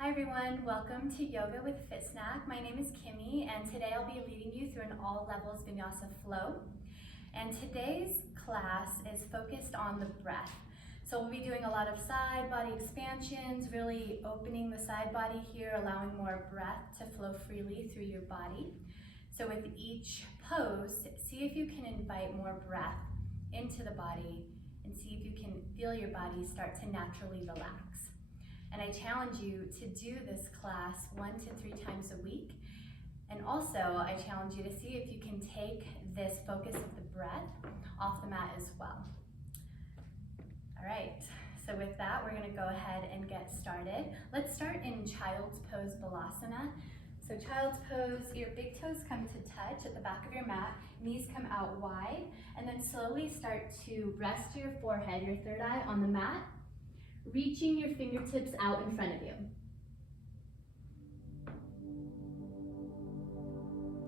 Hi everyone, welcome to Yoga with FitSnack. My name is Kimmy and today I'll be leading you through an all levels vinyasa flow. And today's class is focused on the breath. So we'll be doing a lot of side body expansions, really opening the side body here, allowing more breath to flow freely through your body. So with each pose, see if you can invite more breath into the body and see if you can feel your body start to naturally relax. And I challenge you to do this class 1 to 3 times a week. And also, I challenge you to see if you can take this focus of the breath off the mat as well. All right, so with that, we're gonna go ahead and get started. Let's start in Child's Pose Balasana. So Child's Pose, your big toes come to touch at the back of your mat, knees come out wide, and then slowly start to rest your forehead, your third eye on the mat, reaching your fingertips out in front of you.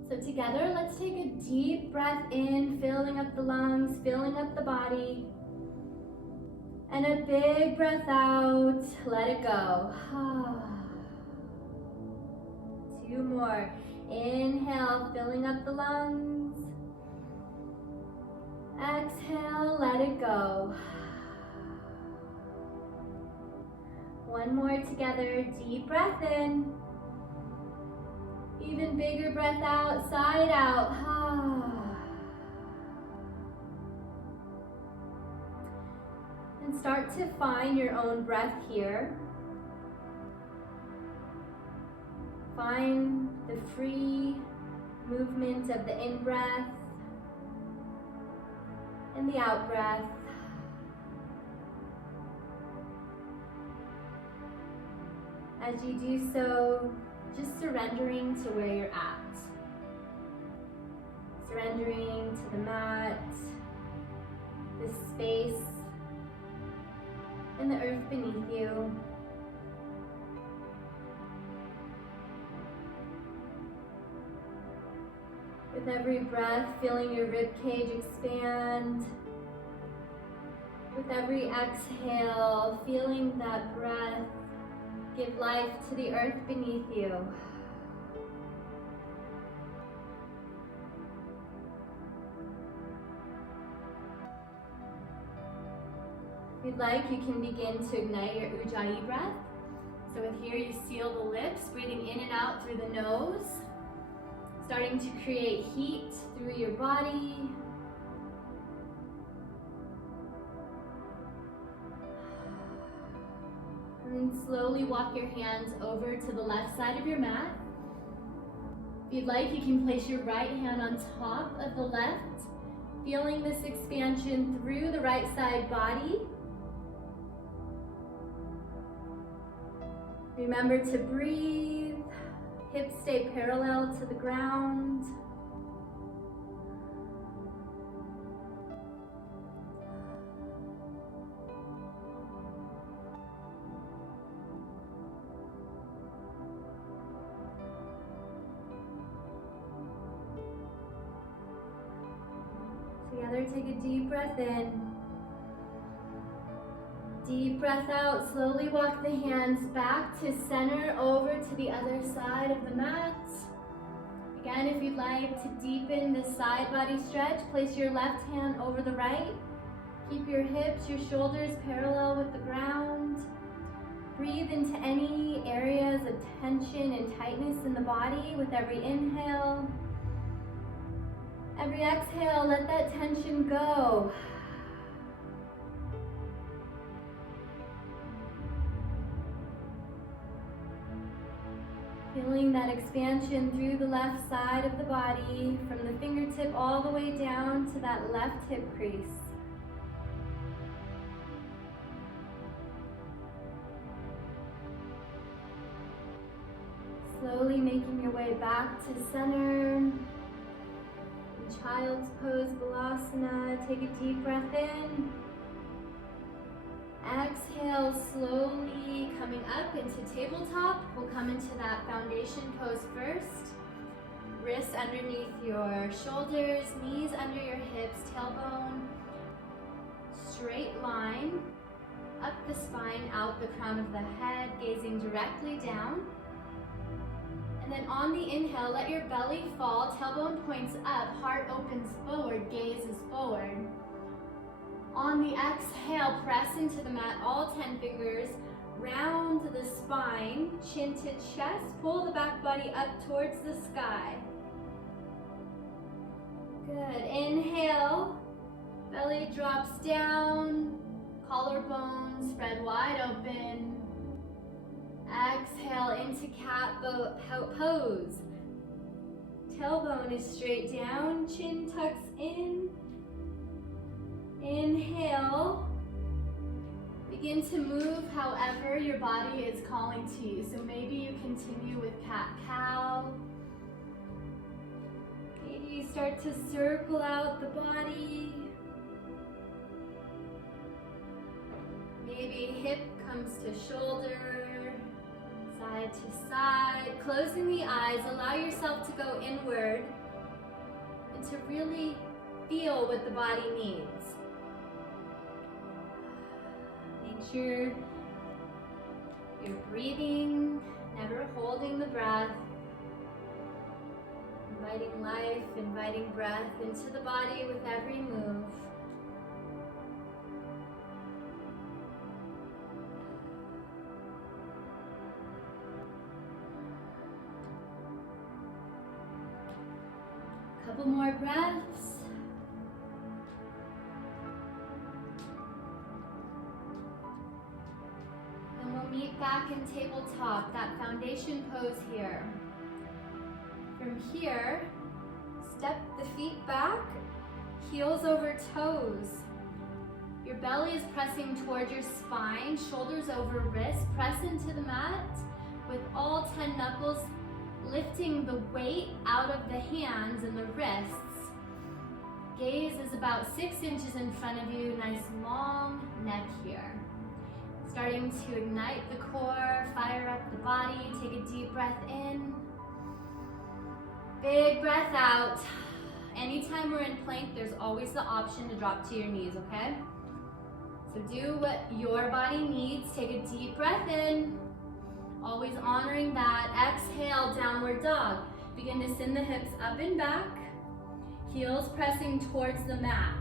So together, let's take a deep breath in, filling up the lungs, filling up the body. And a big breath out, let it go. 2 more. Inhale, filling up the lungs. Exhale, let it go. 1 more together, deep breath in. Even bigger breath out, side out. And start to find your own breath here. Find the free movement of the in-breath and the out-breath. As you do so, just surrendering to where you're at. Surrendering to the mat, the space, and the earth beneath you. With every breath, feeling your rib cage expand. With every exhale, feeling that breath give life to the earth beneath you. If you'd like, you can begin to ignite your Ujjayi breath. So with here, you seal the lips, breathing in and out through the nose, starting to create heat through your body. And slowly walk your hands over to the left side of your mat. If you'd like, you can place your right hand on top of the left, feeling this expansion through the right side body. Remember to breathe, hips stay parallel to the ground. Together, take a deep breath in. Deep breath out, slowly walk the hands back to center, over to the other side of the mat. Again, if you'd like to deepen the side body stretch, place your left hand over the right. Keep your hips, your shoulders parallel with the ground. Breathe into any areas of tension and tightness in the body with every inhale. Every exhale, let that tension go. Feeling that expansion through the left side of the body, from the fingertip all the way down to that left hip crease. Slowly making your way back to center. In Child's Pose Balasana, take a deep breath in. Exhale, slowly coming up into tabletop. We'll come into that foundation pose first. Wrists underneath your shoulders, knees under your hips, tailbone, straight line. Up the spine, out the crown of the head, gazing directly down. And then on the inhale, let your belly fall, tailbone points up, heart opens forward, gaze is forward. On the exhale, press into the mat, all 10 fingers, round the spine, chin to chest, pull the back body up towards the sky. Good, inhale, belly drops down, collarbone spread wide open. Exhale into cat pose. Tailbone is straight down, chin tucks in. Inhale. Begin to move however your body is calling to you. So maybe you continue with cat-cow. Maybe you start to circle out the body. Maybe hip comes to shoulder, side to side. Closing the eyes, allow yourself to go inward and to really feel what the body needs. Make sure you're breathing, never holding the breath. Inviting life, inviting breath into the body with every move. Couple more breaths. And we'll meet back in tabletop, that foundation pose here. From here, step the feet back, heels over toes. Your belly is pressing towards your spine, shoulders over wrists. Press into the mat with all 10 knuckles, lifting the weight out of the hands and the wrists. Gaze is about 6 inches in front of you, nice long neck here. Starting to ignite the core, fire up the body, take a deep breath in. Big breath out. Anytime we're in plank, there's always the option to drop to your knees, okay? So do what your body needs. Take a deep breath in. Always honoring that. Exhale, downward dog. Begin to send the hips up and back. Heels pressing towards the mat.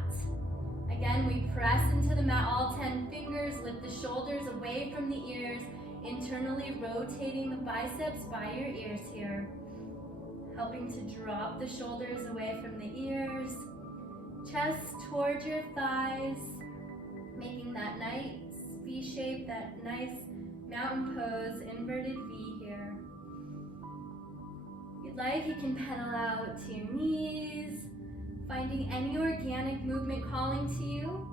Again, we press into the mat, all 10 fingers. Lift the shoulders away from the ears. Internally rotating the biceps by your ears here. Helping to drop the shoulders away from the ears. Chest towards your thighs. Making that nice V shape, that nice mountain pose, inverted V here. If you'd like, you can pedal out to your knees, finding any organic movement calling to you.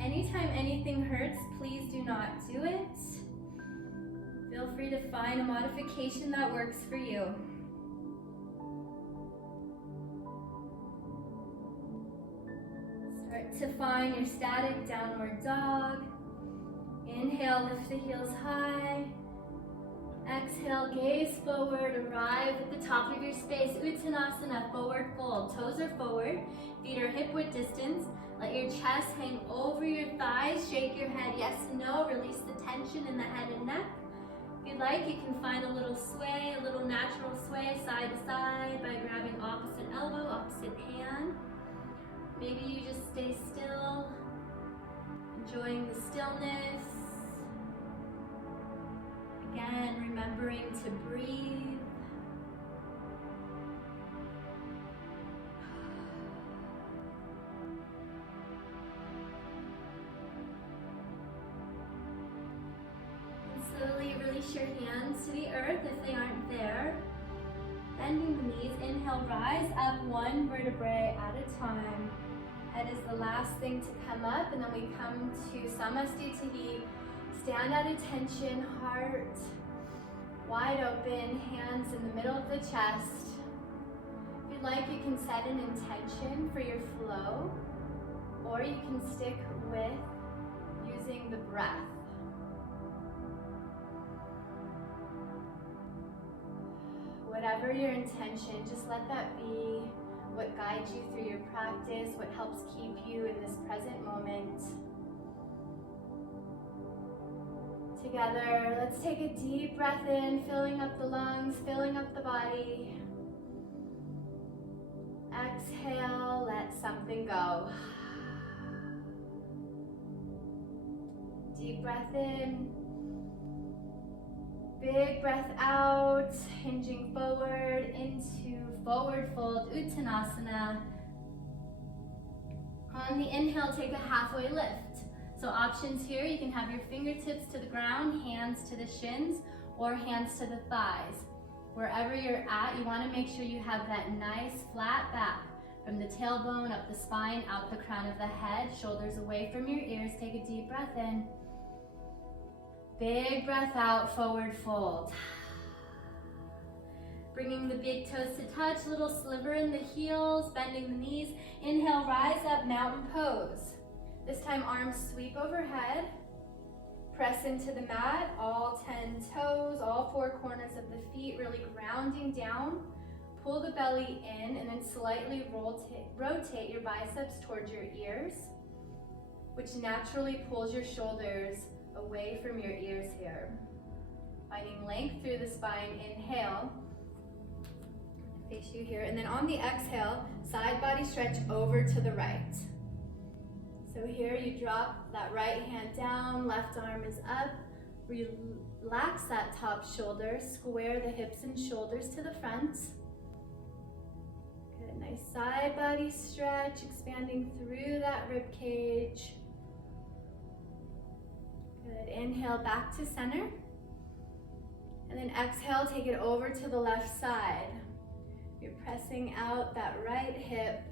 Anytime anything hurts, please do not do it. Feel free to find a modification that works for you. Start to find your static downward dog. Inhale, lift the heels high. Exhale, gaze forward, arrive at the top of your space. Uttanasana, forward fold. Toes are forward, feet are hip width distance. Let your chest hang over your thighs. Shake your head, yes, no. Release the tension in the head and neck. If you'd like, you can find a little sway, a little natural sway side to side by grabbing opposite elbow, opposite hand. Maybe you just stay still, enjoying the stillness. Again, remembering to breathe. And slowly release your hands to the earth if they aren't there. Bending the knees, inhale, rise up one vertebrae at a time. Head is the last thing to come up, and then we come to Samasthiti. Stand at attention, heart wide open, hands in the middle of the chest. If you'd like, you can set an intention for your flow, or you can stick with using the breath. Whatever your intention, just let that be what guides you through your practice, what helps keep you in this present moment. together. Let's take a deep breath in, filling up the lungs, filling up the body. Exhale, let something go. Deep breath in. Big breath out, hinging forward into forward fold, Uttanasana. On the inhale, take a halfway lift. So options here, you can have your fingertips to the ground, hands to the shins, or hands to the thighs. Wherever you're at, you want to make sure you have that nice flat back. From the tailbone, up the spine, out the crown of the head, shoulders away from your ears. Take a deep breath in. Big breath out, forward fold. Bringing the big toes to touch, little sliver in the heels, bending the knees. Inhale, rise up, mountain pose. This time, arms sweep overhead. Press into the mat, all 10 toes, all 4 corners of the feet, really grounding down. Pull the belly in and then slightly rotate your biceps towards your ears, which naturally pulls your shoulders away from your ears here. Finding length through the spine, inhale. Face you here, and then on the exhale, side body stretch over to the right. So here you drop that right hand down, left arm is up. Relax that top shoulder, square the hips and shoulders to the front. Good, nice side body stretch, expanding through that rib cage. Good, inhale back to center. And then exhale, take it over to the left side. You're pressing out that right hip.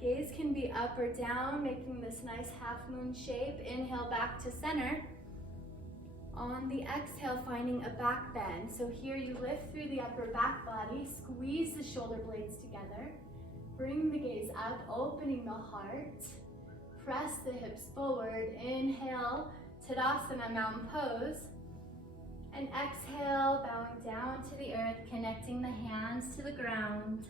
Gaze can be up or down, making this nice half moon shape. Inhale back to center. On the exhale, finding a back bend. So here you lift through the upper back body, squeeze the shoulder blades together. Bring the gaze up, opening the heart. Press the hips forward. Inhale, Tadasana, mountain pose. And exhale, bowing down to the earth, connecting the hands to the ground.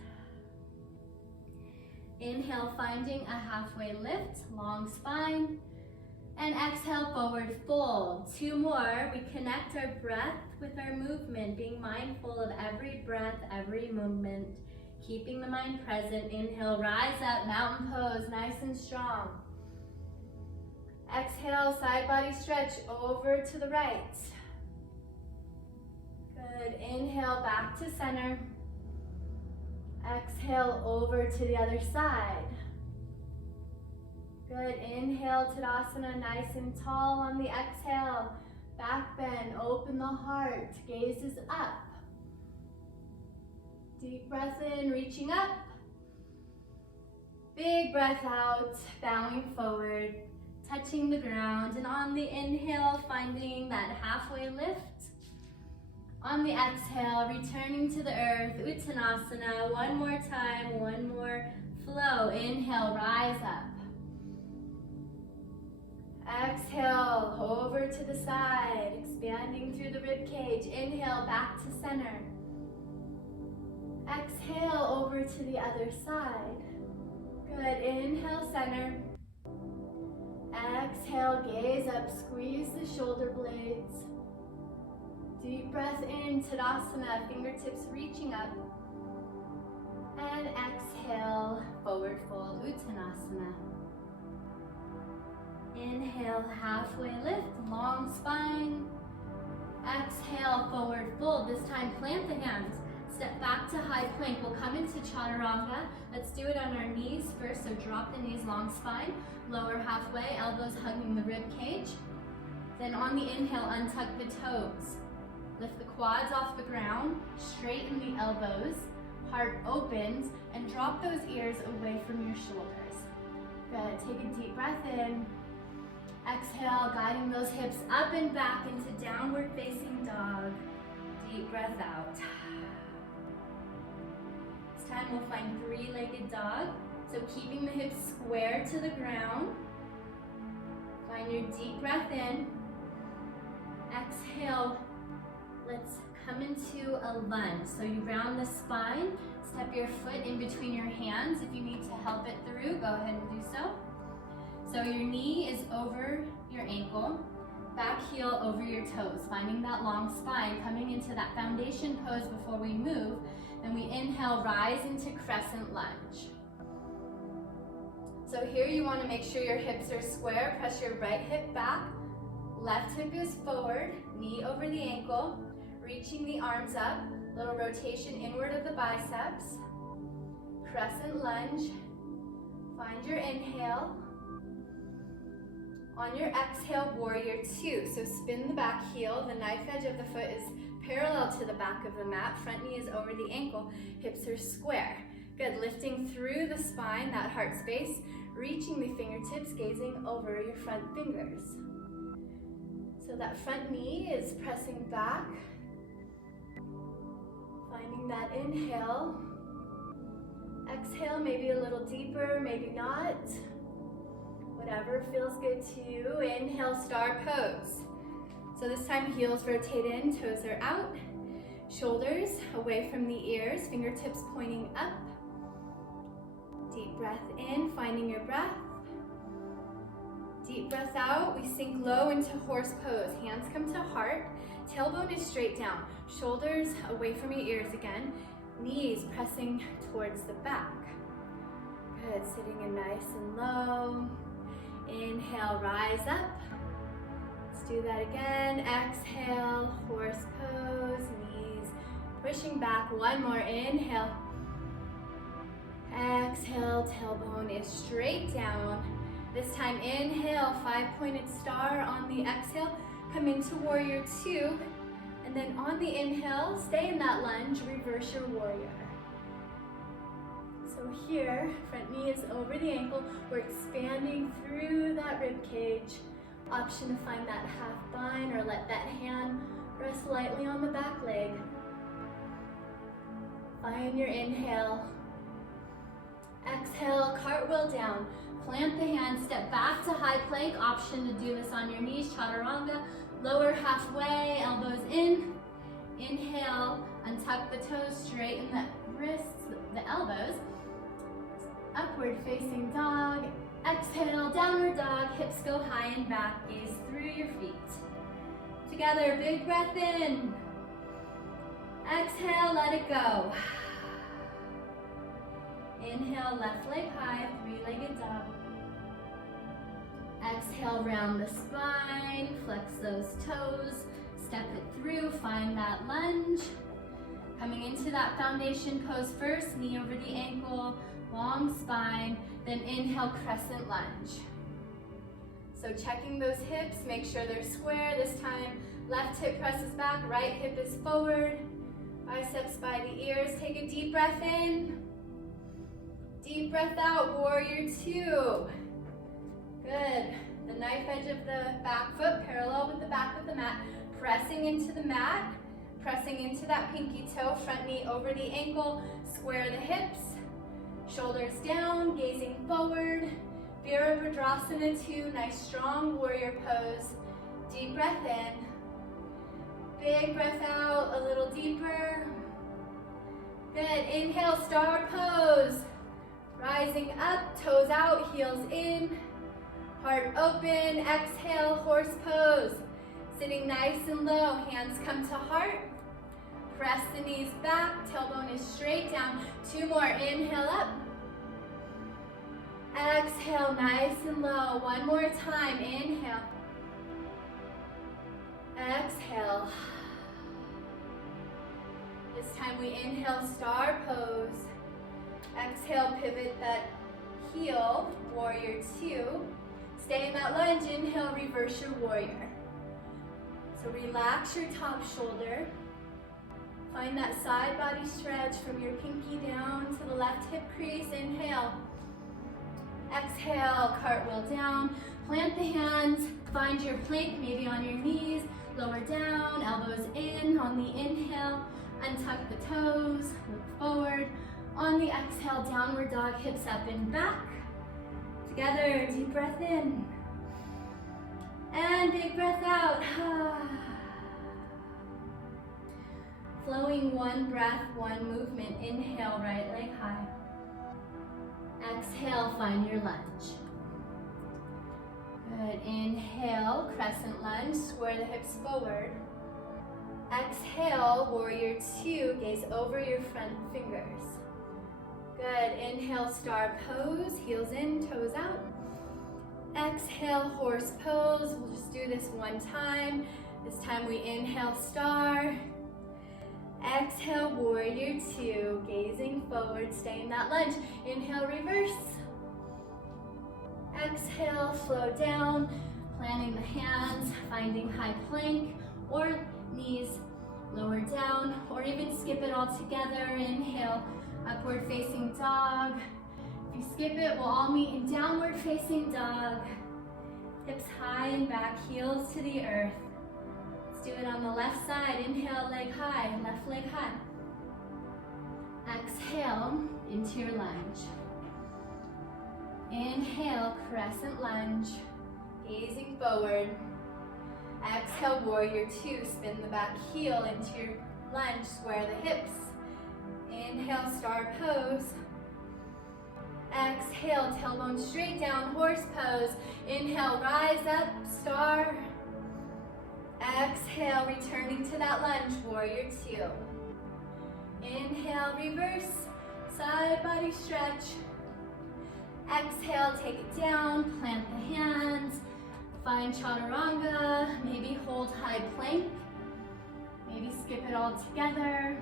Inhale, finding a halfway lift, long spine. And exhale, forward fold. 2 more. We connect our breath with our movement, being mindful of every breath, every movement, keeping the mind present. Inhale, rise up, mountain pose, nice and strong. Exhale, side body stretch over to the right. Good, inhale back to center. Exhale over to the other side. Good, inhale, Tadasana, nice and tall on the exhale. Back bend, open the heart, gaze is up. Deep breath in, reaching up. Big breath out, bowing forward, touching the ground. And on the inhale, finding that halfway lift. On the exhale, returning to the earth, Uttanasana. One more time, one more flow. Inhale, rise up. Exhale, over to the side, expanding through the rib cage. Inhale, back to center. Exhale, over to the other side. Good, inhale, center. Exhale, gaze up, squeeze the shoulder blades. Deep breath in, Tadasana, fingertips reaching up. And exhale, forward fold, Uttanasana. Inhale, halfway lift, long spine. Exhale, forward fold. This time, plant the hands. Step back to high plank. We'll come into Chaturanga. Let's do it on our knees first. So drop the knees, long spine. Lower halfway, elbows hugging the rib cage. Then on the inhale, untuck the toes. Lift the quads off the ground, straighten the elbows, heart opens, and drop those ears away from your shoulders. Good, take a deep breath in. Exhale, guiding those hips up and back into downward facing dog. Deep breath out. This time we'll find 3-legged dog. So keeping the hips square to the ground. Find your deep breath in. Exhale. Let's come into a lunge. So you round the spine, step your foot in between your hands. If you need to help it through, go ahead and do so. So your knee is over your ankle. Back heel over your toes, finding that long spine, coming into that foundation pose before we move. Then we inhale, rise into crescent lunge. So here you want to make sure your hips are square. Press your right hip back, left hip is forward, knee over the ankle, reaching the arms up, little rotation inward of the biceps. Crescent lunge, find your inhale. On your exhale, warrior two. So spin the back heel, the knife edge of the foot is parallel to the back of the mat, front knee is over the ankle, hips are square. Good, lifting through the spine, that heart space, reaching the fingertips, gazing over your front fingers. So that front knee is pressing back, finding that inhale. Exhale, maybe a little deeper, maybe not. Whatever feels good to you. Inhale, star pose. So this time heels rotate in, toes are out. Shoulders away from the ears, fingertips pointing up. Deep breath in, finding your breath. Deep breath out, we sink low into horse pose. Hands come to heart, tailbone is straight down. Shoulders away from your ears again. Knees pressing towards the back. Good, sitting in nice and low. Inhale, rise up. Let's do that again. Exhale, horse pose, knees pushing back. One more, inhale. Exhale, tailbone is straight down. This time, inhale, 5-pointed star. On the exhale, come into warrior two. And then on the inhale, stay in that lunge, reverse your warrior. So here, front knee is over the ankle. We're expanding through that rib cage. Option to find that half bind or let that hand rest lightly on the back leg. Find your inhale. Exhale, cartwheel down. Plant the hands, step back to high plank. Option to do this on your knees, chaturanga. Lower halfway, elbows in. Inhale, untuck the toes, straighten the wrists, the elbows. Upward facing dog. Exhale, downward dog. Hips go high and back. Gaze through your feet. Together, big breath in. Exhale, let it go. Inhale, left leg high, three-legged dog. Exhale, round the spine, flex those toes, step it through, find that lunge. Coming into that foundation pose first, knee over the ankle, long spine, then inhale, crescent lunge. So checking those hips, make sure they're square. This time, left hip presses back, right hip is forward. Biceps by the ears, take a deep breath in. Deep breath out, warrior two. Good. The knife edge of the back foot parallel with the back of the mat, pressing into the mat, pressing into that pinky toe, front knee over the ankle, square the hips, shoulders down, gazing forward. Virabhadrasana 2, nice strong warrior pose. Deep breath in. Big breath out, a little deeper. Good, inhale, star pose. Rising up, toes out, heels in. Heart open, exhale, horse pose. Sitting nice and low, hands come to heart. Press the knees back, tailbone is straight down. Two more, inhale up. Exhale, nice and low. One more time, inhale. Exhale. This time we inhale, star pose. Exhale, pivot that heel, warrior two. Stay in that lunge, inhale, reverse your warrior. So relax your top shoulder. Find that side body stretch from your pinky down to the left hip crease, inhale. Exhale, cartwheel down. Plant the hands, find your plank, maybe on your knees, lower down, elbows in. On the inhale, untuck the toes, look forward. On the exhale, downward dog, hips up and back. Together, deep breath in. And big breath out. Flowing one breath, one movement. Inhale, right leg high. Exhale, find your lunge. Good, inhale, crescent lunge, square the hips forward. Exhale, warrior two, gaze over your front fingers. Good, inhale, star pose, heels in, toes out. Exhale, horse pose, we'll just do this one time. This time we inhale, star. Exhale, warrior two, gazing forward, stay in that lunge. Inhale, reverse. Exhale, flow down, planting the hands, finding high plank or knees lower down, or even skip it all together. Inhale, upward facing dog. If you skip it, we'll all meet in downward facing dog. Hips high and back, heels to the earth. Let's do it on the left side. Inhale, leg high, left leg high. Exhale, into your lunge. Inhale, crescent lunge, gazing forward. Exhale, warrior two, spin the back heel into your lunge, square the hips. Inhale, star pose. Exhale, tailbone straight down, horse pose. Inhale, rise up, star. Exhale, returning to that lunge, warrior two. Inhale, reverse, side body stretch. Exhale, take it down, plant the hands, find chaturanga, maybe hold high plank, maybe skip it all together.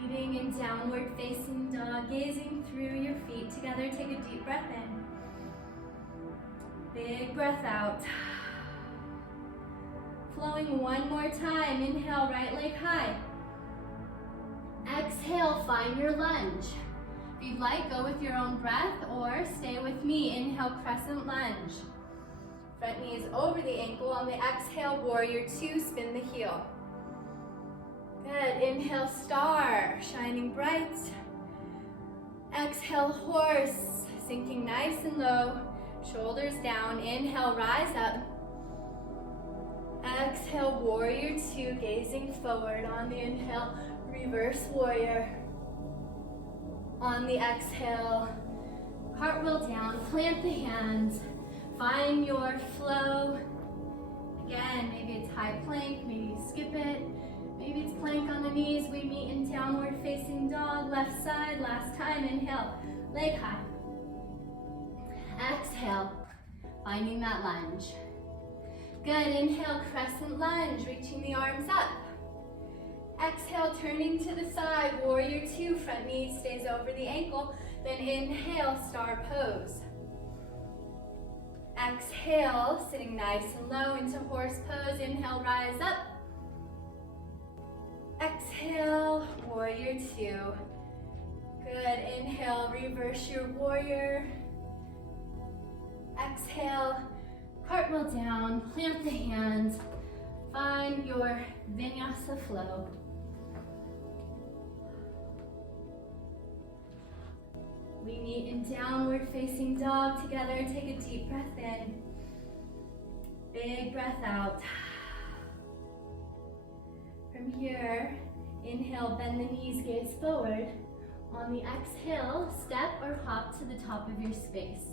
Meeting in downward facing dog, gazing through your feet together. Take a deep breath in. Big breath out. Flowing one more time. Inhale, right leg high. Exhale, find your lunge. If you'd like, go with your own breath or stay with me. Inhale, crescent lunge. Front knee is over the ankle. On the exhale, warrior two, spin the heel. Good, inhale, star, shining bright. Exhale, horse, sinking nice and low, shoulders down. Inhale, rise up. Exhale, warrior two, gazing forward. On the inhale, reverse warrior. On the exhale, cartwheel down, plant the hands, find your flow. Again, maybe it's high plank, maybe you skip it. Maybe it's plank on the knees. We meet in downward facing dog, left side. Last time, inhale, leg high. Exhale, finding that lunge. Good, inhale, crescent lunge, reaching the arms up. Exhale, turning to the side, warrior two, front knee stays over the ankle. Then inhale, star pose. Exhale, sitting nice and low into horse pose. Inhale, rise up. Exhale, warrior two. Good, inhale, reverse your warrior. Exhale, cartwheel down, plant the hands, find your vinyasa flow. We meet in downward facing dog together. Take a deep breath in. Big breath out. From here, inhale, bend the knees, gaze forward. On the exhale, step or hop to the top of your space.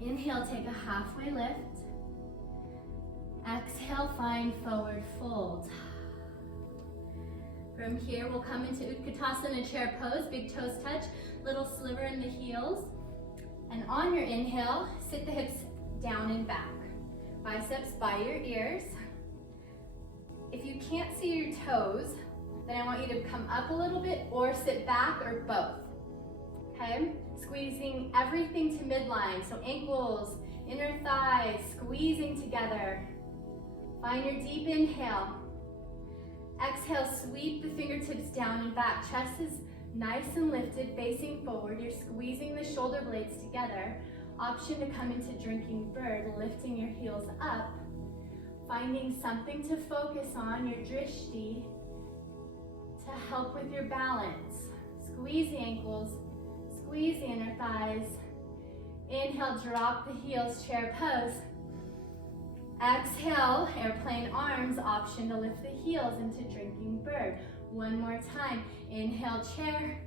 Inhale, take a halfway lift. Exhale, find forward fold. From here, we'll come into Utkatasana chair pose, big toes touch, little sliver in the heels. And on your inhale, sit the hips down and back. Biceps by your ears. If you can't see your toes, then I want you to come up a little bit or sit back or both, okay? Squeezing everything to midline, so ankles, inner thighs, squeezing together. Find your deep inhale. Exhale, sweep the fingertips down and back. Chest is nice and lifted, facing forward. You're squeezing the shoulder blades together. Option to come into drinking bird, lifting your heels up. Finding something to focus on, your drishti, to help with your balance. Squeeze the ankles, squeeze the inner thighs. Inhale, drop the heels, chair pose. Exhale, airplane arms, option to lift the heels into drinking bird. One more time, inhale, chair.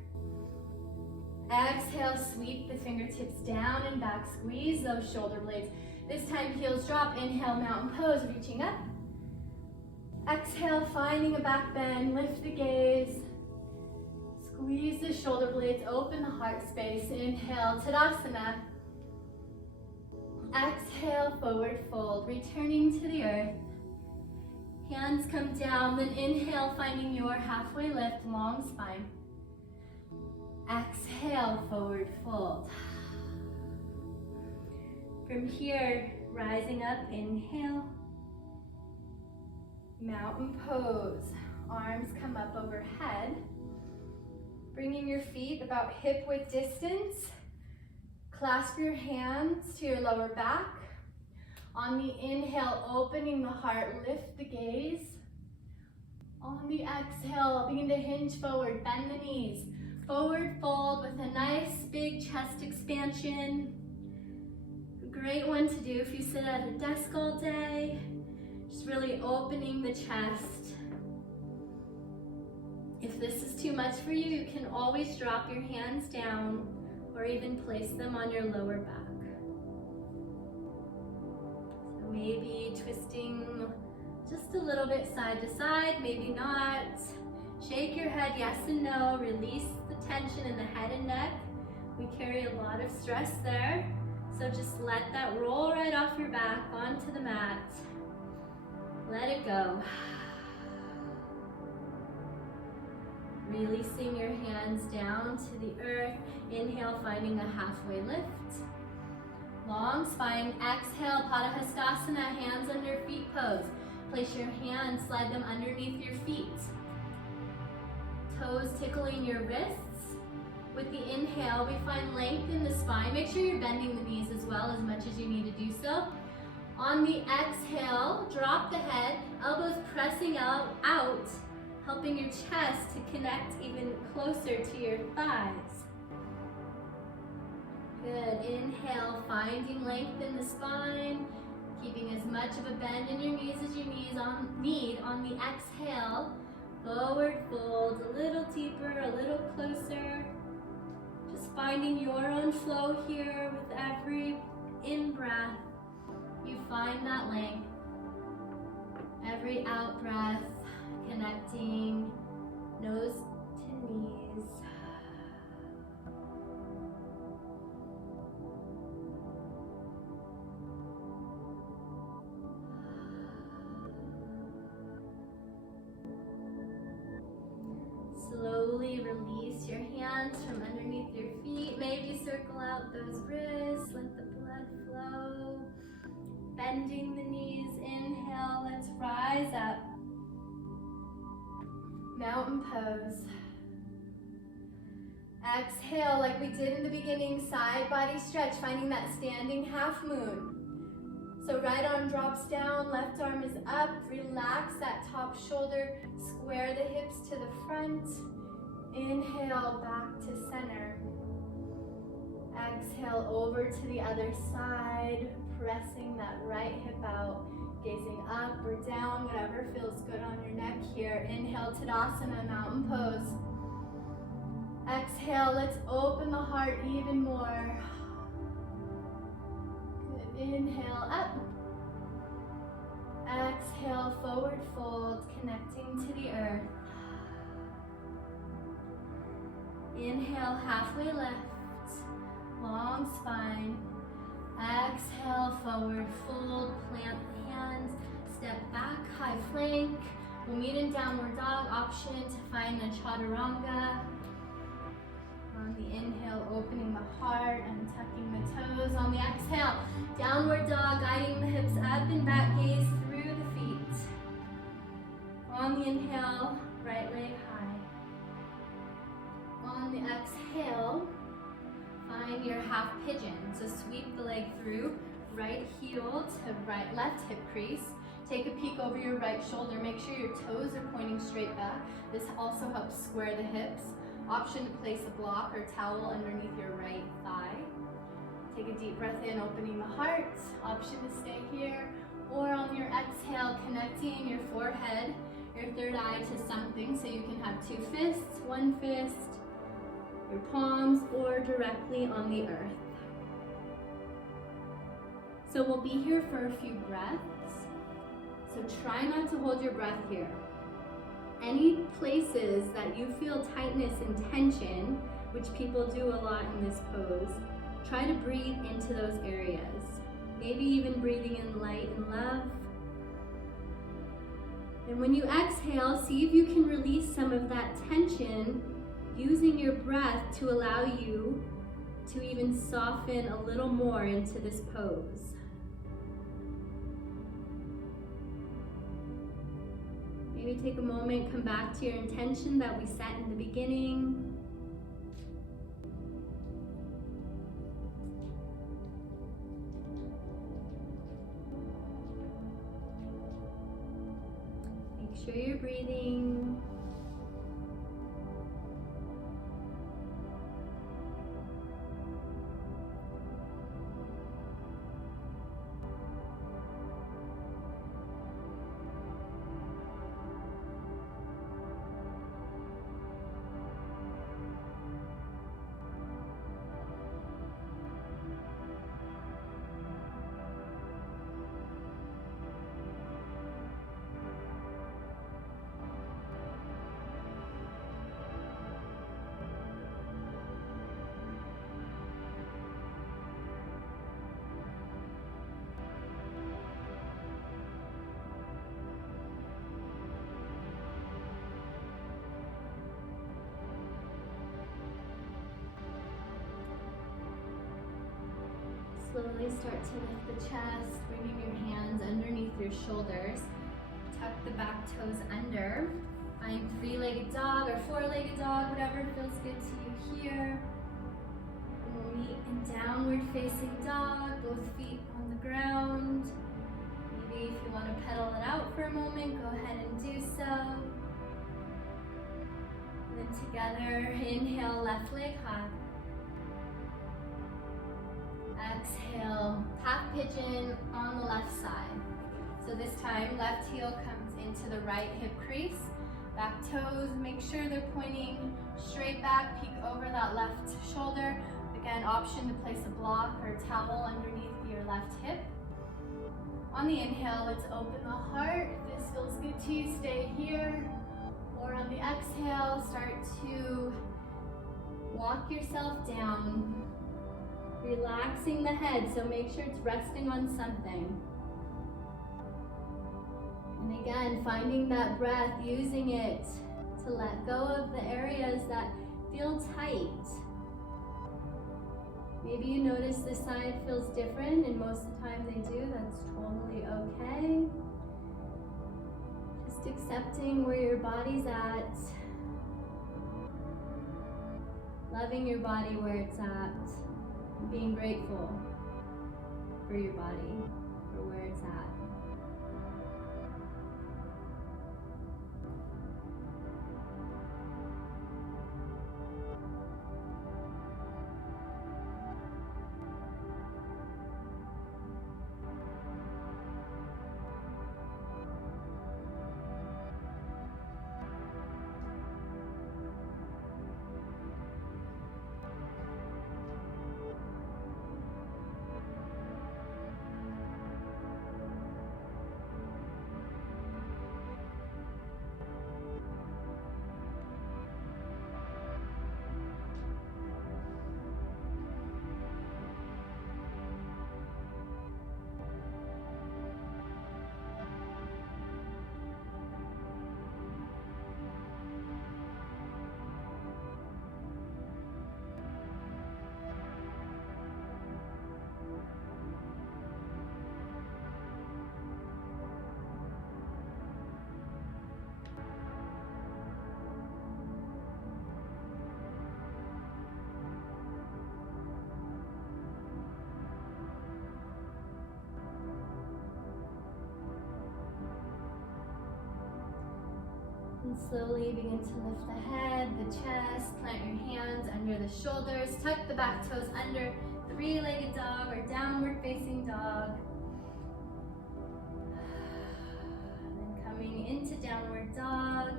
Exhale, sweep the fingertips down and back. Squeeze those shoulder blades. This time, heels drop. Inhale, mountain pose, reaching up. Exhale, finding a back bend. Lift the gaze. Squeeze the shoulder blades. Open the heart space. Inhale, Tadasana. Exhale, forward fold. Returning to the earth. Hands come down. Then inhale, finding your halfway lift. Long spine. Exhale, forward fold. From here, rising up, inhale. Mountain pose. Arms come up overhead. Bringing your feet about hip width distance. Clasp your hands to your lower back. On the inhale, opening the heart, lift the gaze. On the exhale, begin to hinge forward, bend the knees. Forward fold with a nice big chest expansion. A great one to do if you sit at a desk all day. Just really opening the chest. If this is too much for you, you can always drop your hands down or even place them on your lower back. So maybe twisting just a little bit side to side, maybe not. Shake your head yes and no. Release the tension in the head and neck. We carry a lot of stress there. So just let that roll right off your back onto the mat. Let it go. Releasing your hands down to the earth. Inhale, finding a halfway lift. Long spine. Exhale, Padahastasana, hands under feet pose. Place your hands, slide them underneath your feet. Toes tickling your wrists. With the inhale, we find length in the spine. Make sure you're bending the knees as well, as much as you need to do so. On the exhale, drop the head, elbows pressing out, helping your chest to connect even closer to your thighs. Good. Inhale, finding length in the spine, keeping as much of a bend in your knees as you need on the exhale. Forward fold, a little deeper, a little closer. Just finding your own flow here with every in-breath. You find that length. Every out-breath, connecting nose to knees. Slowly release your hands from underneath your feet. Maybe circle out those wrists. Let the blood flow. Bending the knees. Inhale. Let's rise up. Mountain pose. Exhale like we did in the beginning. Side body stretch. Finding that standing half moon. So right arm drops down, left arm is up. Relax that top shoulder. Square the hips to the front. Inhale, back to center. Exhale, over to the other side. Pressing that right hip out. Gazing up or down, whatever feels good on your neck here. Inhale, Tadasana, mountain pose. Exhale, let's open the heart even more. Inhale, up. Exhale, forward fold, connecting to the earth. Inhale, halfway lift, long spine. Exhale, forward fold, plant the hands, step back, high plank. We'll meet in downward dog, option to find the chaturanga. On the inhale, opening the heart and tucking the toes. On the exhale, downward dog, guiding the hips up and back, gaze through the feet. On the inhale, right leg high. On the exhale, find your half pigeon. So sweep the leg through, right heel to left hip crease. Take a peek over your right shoulder. Make sure your toes are pointing straight back. This also helps square the hips. Option to place a block or towel underneath your right thigh. Take a deep breath in, opening the heart. Option to stay here. Or on your exhale, connecting your forehead, your third eye to something. So you can have two fists, one fist, your palms, or directly on the earth. So we'll be here for a few breaths. So try not to hold your breath here. Any places that you feel tightness and tension, which people do a lot in this pose, try to breathe into those areas. Maybe even breathing in light and love. And when you exhale, see if you can release some of that tension using your breath to allow you to even soften a little more into this pose. Maybe take a moment, come back to your intention that we set in the beginning. Make sure you're breathing. Slowly start to lift the chest, bringing your hands underneath your shoulders. Tuck the back toes under. Find three-legged dog or four-legged dog, whatever feels good to you here. And we'll meet in downward facing dog, both feet on the ground. Maybe if you want to pedal it out for a moment, go ahead and do so. And then together, inhale, left leg high. Exhale, half pigeon on the left side. So this time, left heel comes into the right hip crease. Back toes, make sure they're pointing straight back, peek over that left shoulder. Again, option to place a block or a towel underneath your left hip. On the inhale, let's open the heart. If this feels good to you, stay here. Or on the exhale, start to walk yourself down. Relaxing the head, so make sure it's resting on something. And again, finding that breath, using it to let go of the areas that feel tight. Maybe you notice this side feels different, and most of the time they do. That's totally okay. Just accepting where your body's at. Loving your body where it's at. Being grateful for your body, for where it's at. And slowly begin to lift the head, the chest, plant your hands under the shoulders, tuck the back toes under, three-legged dog or downward facing dog. And then coming into downward dog.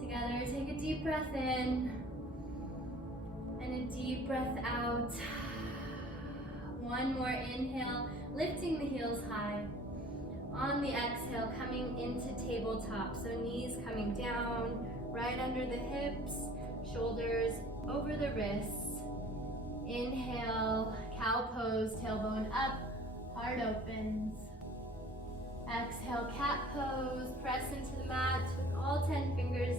Together, take a deep breath in. deep breath out. One more inhale, lifting the heels high. On the exhale, coming into tabletop. So knees coming down, right under the hips, shoulders over the wrists. Inhale, cow pose, tailbone up, heart opens. Exhale, cat pose, press into the mat with all 10 fingers,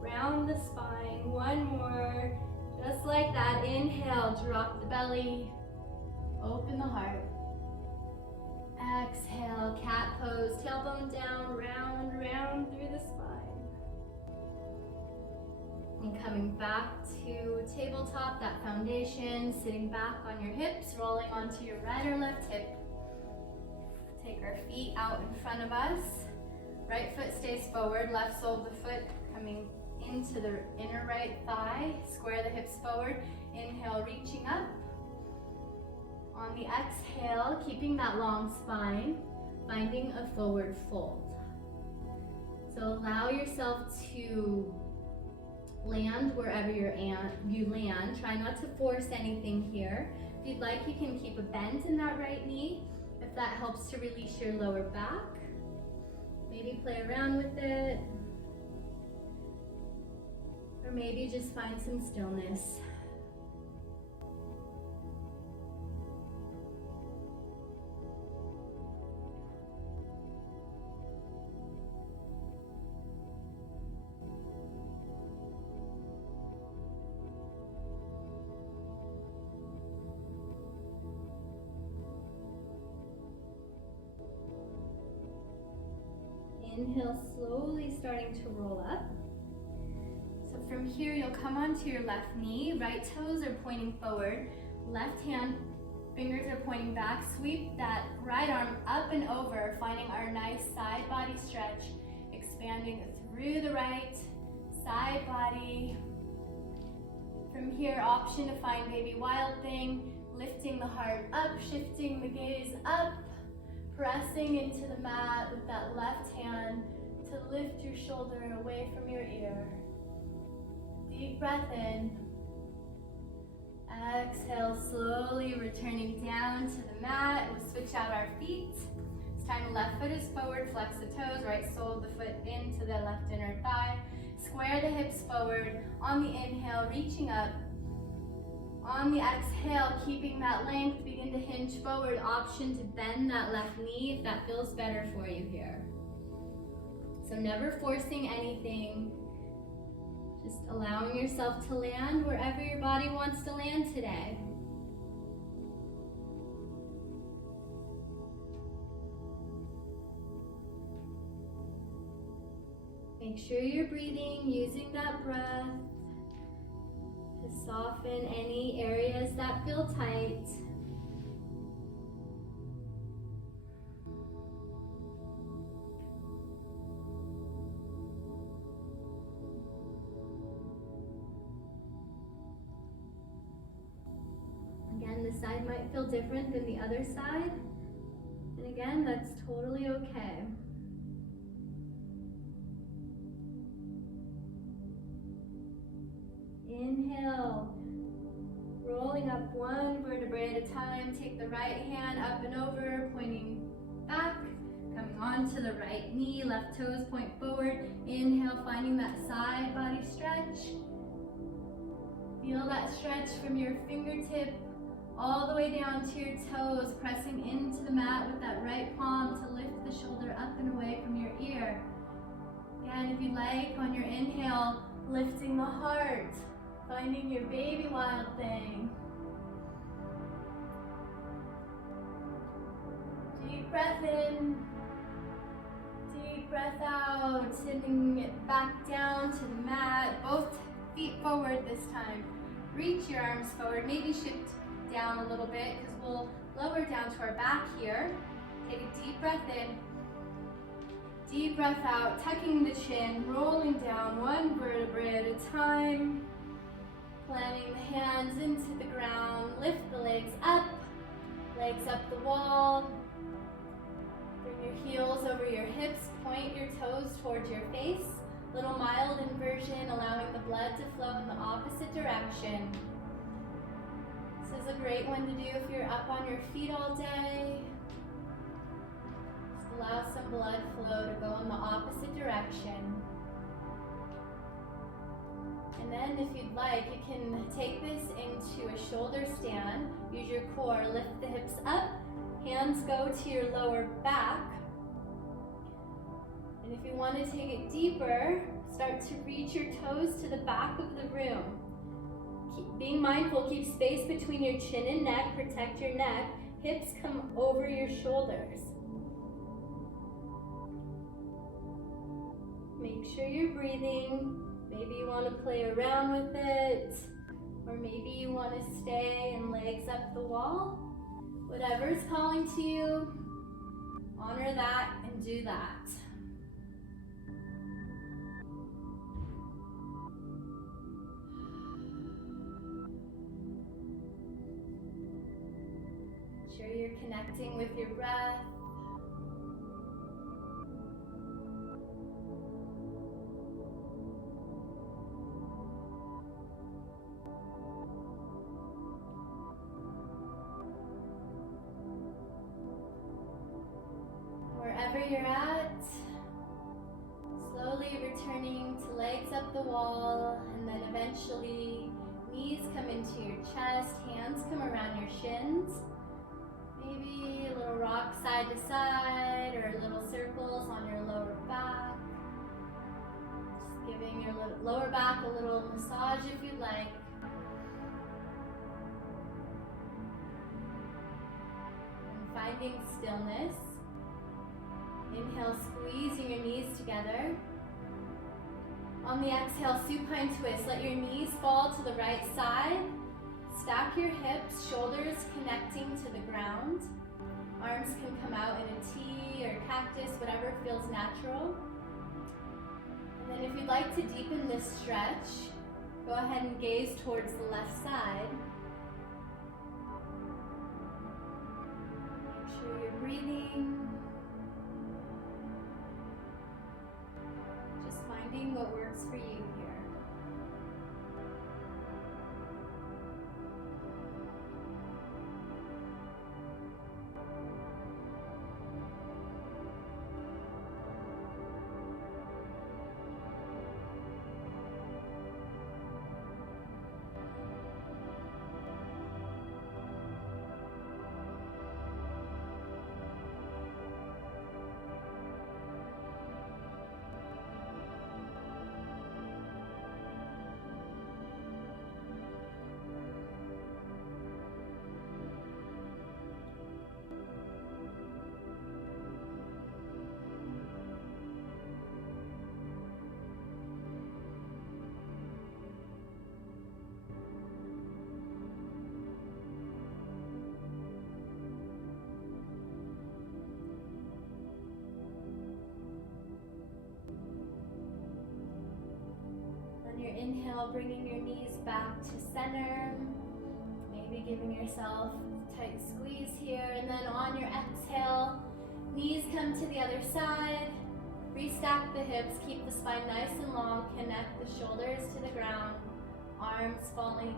round the spine. One more, just like that. Inhale, drop the belly, open the heart. Exhale, cat pose, tailbone down, round through the spine. And coming back to tabletop, that foundation, sitting back on your hips, rolling onto your right or left hip. Take our feet out in front of us. Right foot stays forward, left sole of the foot coming into the inner right thigh. Square the hips forward. Inhale, reaching up. On the exhale, keeping that long spine, finding a forward fold. So allow yourself to land wherever you land. Try not to force anything here. If you'd like, you can keep a bend in that right knee if that helps to release your lower back. Maybe play around with it. Or maybe just find some stillness. Inhale, slowly starting to roll up. So from here, you'll come onto your left knee. Right toes are pointing forward. Left hand, fingers are pointing back. Sweep that right arm up and over, finding our nice side body stretch. Expanding through the right side body. From here, option to find baby wild thing. Lifting the heart up, shifting the gaze up. Pressing into the mat with that left hand to lift your shoulder away from your ear. Deep breath in. Exhale, slowly returning down to the mat. We'll switch out our feet. This time left foot is forward, flex the toes, right sole of the foot into the left inner thigh. Square the hips forward. On the inhale, reaching up. On the exhale, keeping that length, begin to hinge forward. Option to bend that left knee if that feels better for you here. So never forcing anything, just allowing yourself to land wherever your body wants to land today. Make sure you're breathing, using that breath to soften any areas that feel tight. Again, this side might feel different than the other side. And again, that's totally okay. Inhale, rolling up one vertebrae at a time. Take the right hand up and over, pointing back, coming onto the right knee, left toes point forward. Inhale, finding that side body stretch. Feel that stretch from your fingertip all the way down to your toes, pressing into the mat with that right palm to lift the shoulder up and away from your ear. Again, if you like, on your inhale, lifting the heart. Finding your baby wild thing. Deep breath in. Deep breath out. Sending it back down to the mat. Both feet forward this time. Reach your arms forward. Maybe shift down a little bit because we'll lower down to our back here. Take a deep breath in. Deep breath out. Tucking the chin. Rolling down one vertebrae at a time. Planting the hands into the ground, lift the legs up the wall. Bring your heels over your hips, point your toes towards your face. Little mild inversion, allowing the blood to flow in the opposite direction. This is a great one to do if you're up on your feet all day. Just allow some blood flow to go in the opposite direction. And then if you'd like, you can take this into a shoulder stand. Use your core, lift the hips up, hands go to your lower back. And if you want to take it deeper, start to reach your toes to the back of the room. Being mindful, keep space between your chin and neck, protect your neck. Hips come over your shoulders. Make sure you're breathing. Maybe you want to play around with it, or maybe you want to stay and legs up the wall. Whatever's calling to you, honor that and do that. Make sure you're connecting with your breath. Wherever you're at, slowly returning to legs up the wall, and then eventually knees come into your chest, hands come around your shins. Maybe a little rock side to side or little circles on your lower back. Just giving your lower back a little massage if you'd like. And finding stillness. Inhale, squeezing your knees together. On the exhale, supine twist. Let your knees fall to the right side. Stack your hips, shoulders connecting to the ground. Arms can come out in a T or cactus, whatever feels natural. And then if you'd like to deepen this stretch, go ahead and gaze towards the left side. Make sure you're breathing. Just finding what works for you here. On your inhale, bringing your knees back to center. Maybe giving yourself a tight squeeze here. And then on your exhale, knees come to the other side. Restack the hips, keep the spine nice and long. Connect the shoulders to the ground. Arms falling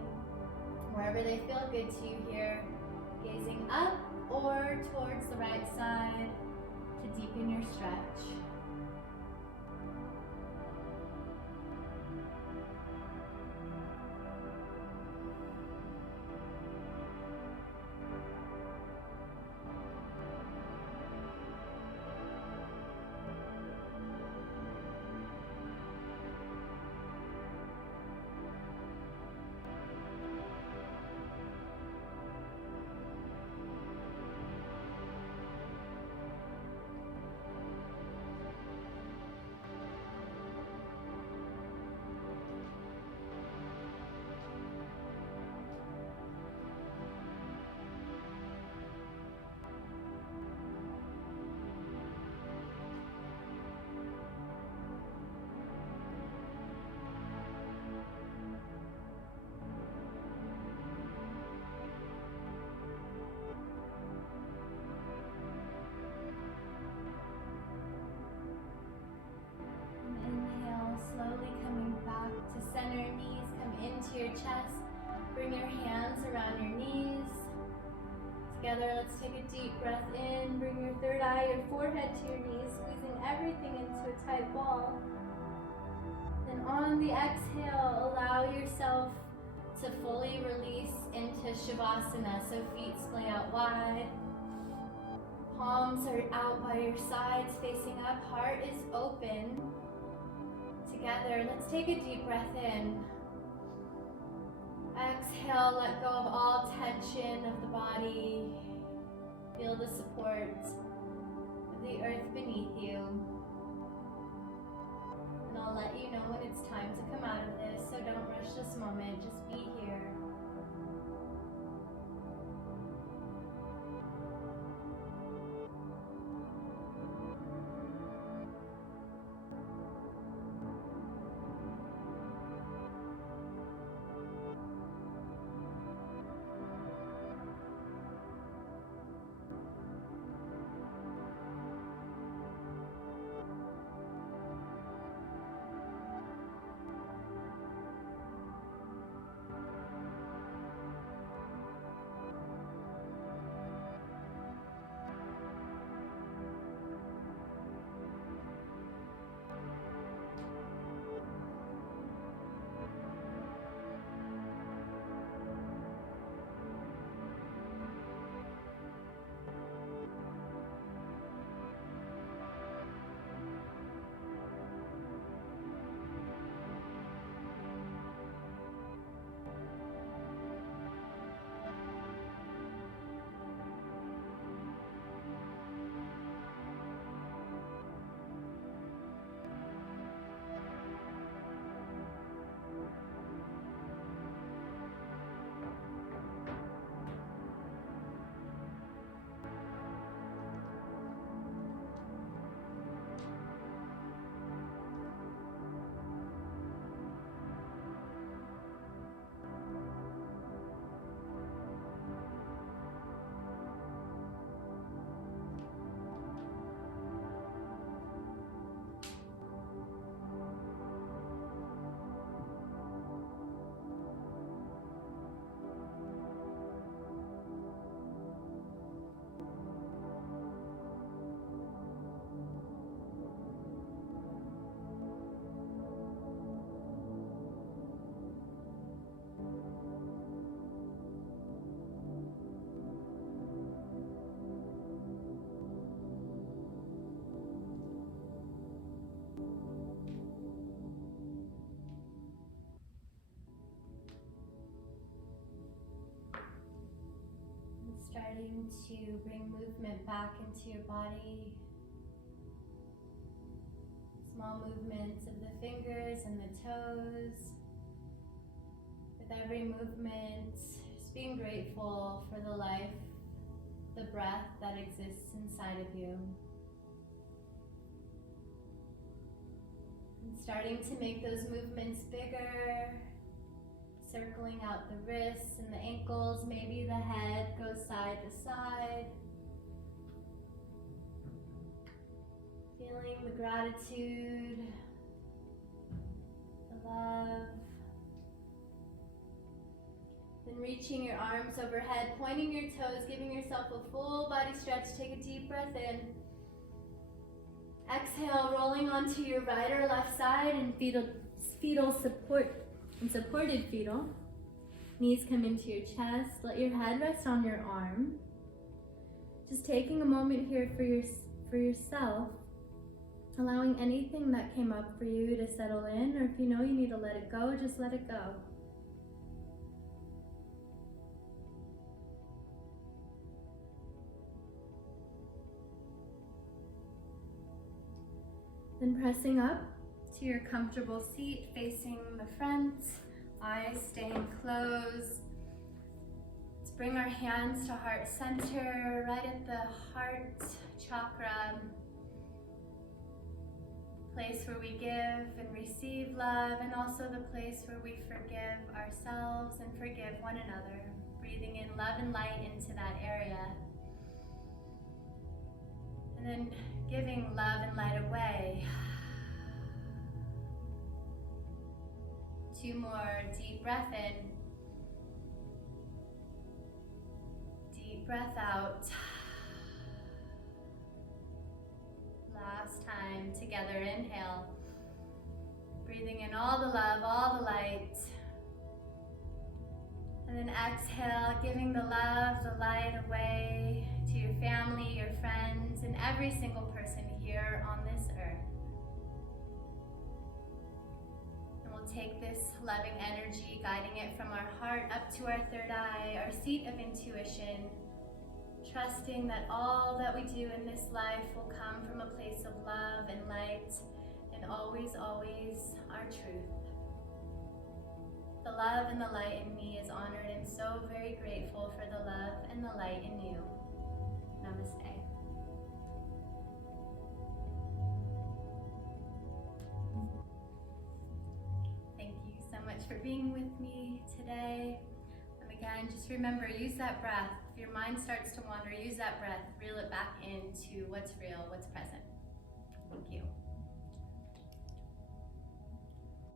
wherever they feel good to you here. Gazing up or towards the right side to deepen your stretch. take a deep breath in. Bring your third eye, your forehead to your knees, squeezing everything into a tight ball. Then on the exhale, allow yourself to fully release into Shavasana. So feet splay out wide. Palms are out by your sides, facing up. Heart is open. Together, let's take a deep breath in. Exhale, let go of all tension of the body. Feel the support of the earth beneath you. And I'll let you know when it's time to come out of this, so don't rush this moment, just be here. Starting to bring movement back into your body. Small movements of the fingers and the toes. With every movement, just being grateful for the life, the breath that exists inside of you. And starting to make those movements bigger. Circling out the wrists and the ankles, maybe the head goes side to side. Feeling the gratitude, the love. Then reaching your arms overhead, pointing your toes, giving yourself a full body stretch. Take a deep breath in. Exhale, rolling onto your right or left side in fetal support. And supported fetal. Knees come into your chest. Let your head rest on your arm. Just taking a moment here for yourself. Allowing anything that came up for you to settle in, or if you know you need to let it go, just let it go. Then pressing up to your comfortable seat, facing the front, eyes staying closed. Let's bring our hands to heart center, right at the heart chakra, place where we give and receive love, and also the place where we forgive ourselves and forgive one another. Breathing in love and light into that area. And then giving love and light away. 2 more, deep breath in. Deep breath out. last time together. Inhale. Breathing in all the love, all the light. And then exhale, giving the love, the light away to your family, your friends, and every single person here on this earth. And we'll take this loving energy, guiding it from our heart up to our third eye, our seat of intuition, trusting that all that we do in this life will come from a place of love and light, and always, always our truth. The love and the light in me is honored, and so very grateful for the love and the light in you. Namaste. Thank you so much for being with me today. And again, just remember, use that breath. If your mind starts to wander, use that breath, reel it back into what's real, what's present. Thank you.